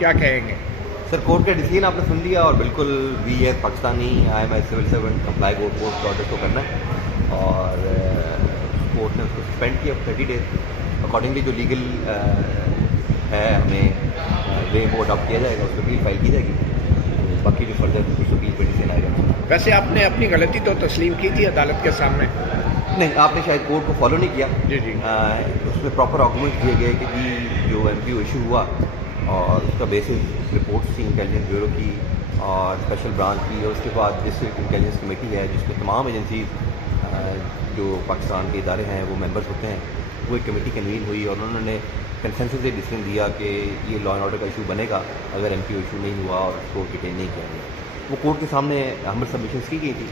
کیا کہیں گے؟ سر کورٹ کا ڈیسیژن آپ نے سن لیا اور بالکل we as Pakistani I am a civil servant comply court کے آرڈر کو کرنا ہے اور کورٹ نے اس کو سسپینڈ کیا 30 days اکارڈنگلی جو لیگل ہے ہمیں وے وہ اڈاپٹ کیا جائے گا، اس پہ اپیل فائل کی جائے گی، باقی جو فردر اس اپیل پہ ڈیسیژن آئے گا۔ ویسے آپ نے اپنی غلطی تو تسلیم کی تھی عدالت کے سامنے؟ نہیں، آپ نے شاید کورٹ کو فالو نہیں کیا۔ جی جی، اس میں پراپر آرگومنٹ دیے گئے کہ جی جو ایم پی او ایشو ہوا اور اس کا بیسس رپورٹس تھی انٹیلیجنس بیورو کی اور اسپیشل برانچ کی، اور اس کے بعد ڈسٹرکٹ انٹیلیجنس کمیٹی ہے جس میں تمام ایجنسیز جو پاکستان کے ادارے ہیں وہ ممبرس ہوتے ہیں، وہ ایک کمیٹی کنوین ہوئی اور انہوں نے کنسنسس سے ڈیسیژن دیا کہ یہ لا اینڈ آرڈر کا ایشو بنے گا اگر ایم پی او ایشو نہیں ہوا اور اس کو ڈیٹین نہیں کیا گیا۔ وہ کورٹ کے سامنے ہمیں سبمیشنس کی گئی تھی،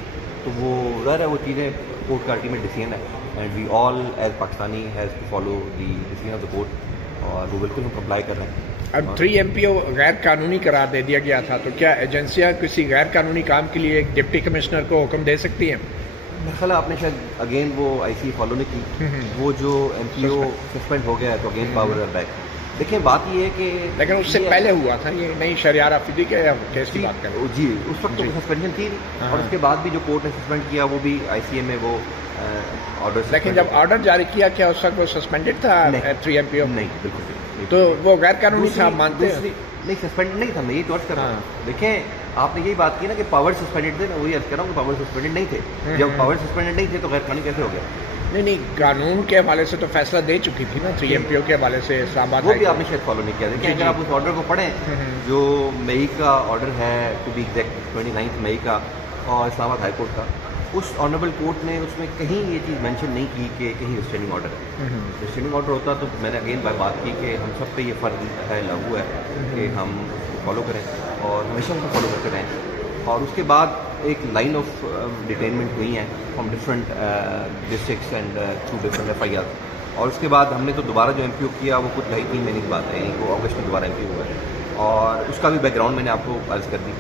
تو وہ ظاہر ہے وہ چیزیں کورٹ کا الٹیمیٹ ڈیسیژن ہے and we all as Pakistani has to follow the decision of the court, اور وہ بالکل ہم کمپلائی کر رہے ہیں۔ اب 3 MPO غیر قانونی قرار دے دیا گیا تھا، تو کیا ایجنسیاں کسی غیر قانونی کام کے لیے ایک ڈپٹی کمشنر کو حکم دے سکتی ہیں؟ میرا خیال ہے آپ نے شاید اگین وہ آئی سی فالو نہیں کی، وہ جو ایم پی او سسپینڈ ہو گیا ہے تو اگین پاور بیک۔ دیکھیں بات یہ ہے کہ لیکن اس سے پہلے ہوا تھا یہ نئی شہریار آفیدی کے کیس کی بات کریں؟ جی اس وقت تو سسپینشن تھی، اور اس کے بعد بھی جو کورٹ نے سسپینڈ کیا وہ بھی آئی سی اے میں وہ آرڈر، لیکن جب آرڈر جاری کیا کیا اس وقت وہ سسپینڈڈ تھا 3 MPO؟ نہیں، بالکل نہیں۔ تو وہ غیر قانونی تھا، آپ مانتے ہیں؟ نہیں، سسپینڈ نہیں تھا، میں یہی ٹوٹ کر رہا ہوں۔ دیکھیں آپ نے یہی بات کی نا کہ پاور سسپینڈڈ تھے، میں وہی عرض کر رہا ہوں کہ پاور سسپینڈڈ نہیں تھے۔ جب پاور سسپینڈڈ نہیں تھے تو غیر قانونی کیسے ہو گیا؟ نہیں، قانون کے حوالے سے تو فیصلہ دے چکی تھی نا 3 MPO کے حوالے سے اسلام آباد، وہ بھی آپ نے شاید فالو نہیں کیا۔ دیکھیں اگر آپ اس آرڈر کو پڑھیں جو مئی کا آرڈر ہے، ٹو بی ایگزیکٹ 29 مئی کا، اور اسلام آباد ہائی کورٹ کا، اس آنریبل کورٹ نے اس میں کہیں یہ چیز مینشن نہیں کی کہ کہیں ریسٹریننگ آرڈر ہے۔ ریسٹریننگ آرڈر ہوتا تو میں نے اگین بات کی کہ ہم سب پہ یہ فرض ہے، لاگو ہے کہ ہم اس کو فالو کریں اور ہمیشہ ان کو فالو کرتے رہیں۔ اور اس کے بعد ایک لائن آف ڈیٹینمنٹ ہوئی ہیں from different districts and through different F I R, اور اس کے بعد ہم نے تو دوبارہ جو ایم پی او کیا وہ کچھ 3 مہینے کی بات ہے، یعنی وہ اگست میں دوبارہ ایم پی او ہوا ہے، اور اس کا بھی بیک گراؤنڈ میں نے آپ کو عرض کر دی۔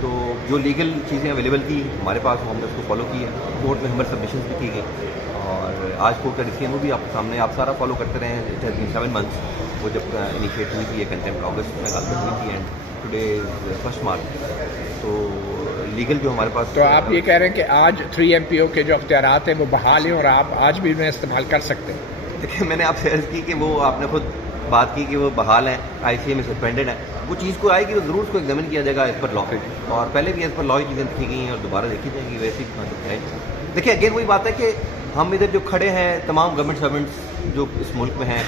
تو جو لیگل چیزیں اویلیبل تھی ہمارے پاس وہ ہم نے اس کو فالو کی ہے، کورٹ میں ہماری سبمیشنز بھی کی گئی، اور آج کورٹ کا ڈیسیژن وہ بھی آپ کے سامنے آپ سارا فالو کرتے رہے ہیں۔ اٹ ہیز بین 7 months وہ جب انیشیٹ ہوئی تھی یہ کنٹمپٹ، اگست میں غالباً ہوئی تھی، اینڈ ٹوڈے از 1 March۔ تو لیگل جو ہمارے پاس، تو آپ یہ کہہ رہے ہیں کہ آج 3 MPO کے جو اختیارات ہیں وہ بحال ہیں اور آپ آج بھی انہیں استعمال کر سکتے ہیں؟ دیکھیں میں نے آپ سے عرض کی کہ وہ آپ نے خود بات کی کہ وہ بحال ہیں، آئی سی اے میں سسپینڈڈ ہیں، وہ چیز کو آئے گی تو ضرور اس کو ایگزامن کیا جائے گا ایز پر لا، اور پہلے بھی ایز پر لا ہی چیزیں لکھی گئی ہیں اور دوبارہ دیکھی جائیں گی ویسی ہے۔ دیکھیں اگین وہی بات ہے کہ ہم ادھر جو کھڑے ہیں تمام گورنمنٹ سرونٹس جو اس ملک میں ہیں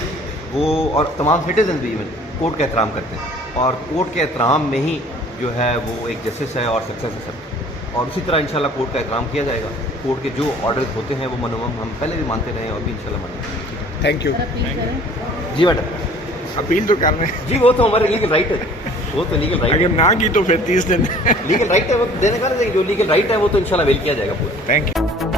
وہ، اور تمام سٹیزنز بھی ایون کورٹ کا احترام کرتے ہیں، اور کورٹ کے احترام میں ہی جو ہے وہ ایک جسٹس ہے اور سکسیس ہے سب، اور اسی طرح انشاءاللہ کورٹ کا احترام کیا جائے گا۔ کورٹ کے جو آرڈرز ہوتے ہیں وہ منوم ہم پہلے بھی مانتے رہے ہیں اور بھی انشاءاللہ مانیں گے۔ Thank you. جی میڈم، اپیل تو کر رہے ہیں جی وہ تو ہمارے لیگل رائٹ ہے، وہ تو لیگل رائٹ اگر نہ کی تو پھر 30 دن لیگل رائٹ ہے وہ دینے کا، جو لیگل رائٹ ہے وہ تو انشاءاللہ ویل کیا جائے گا پورا۔ Thank you.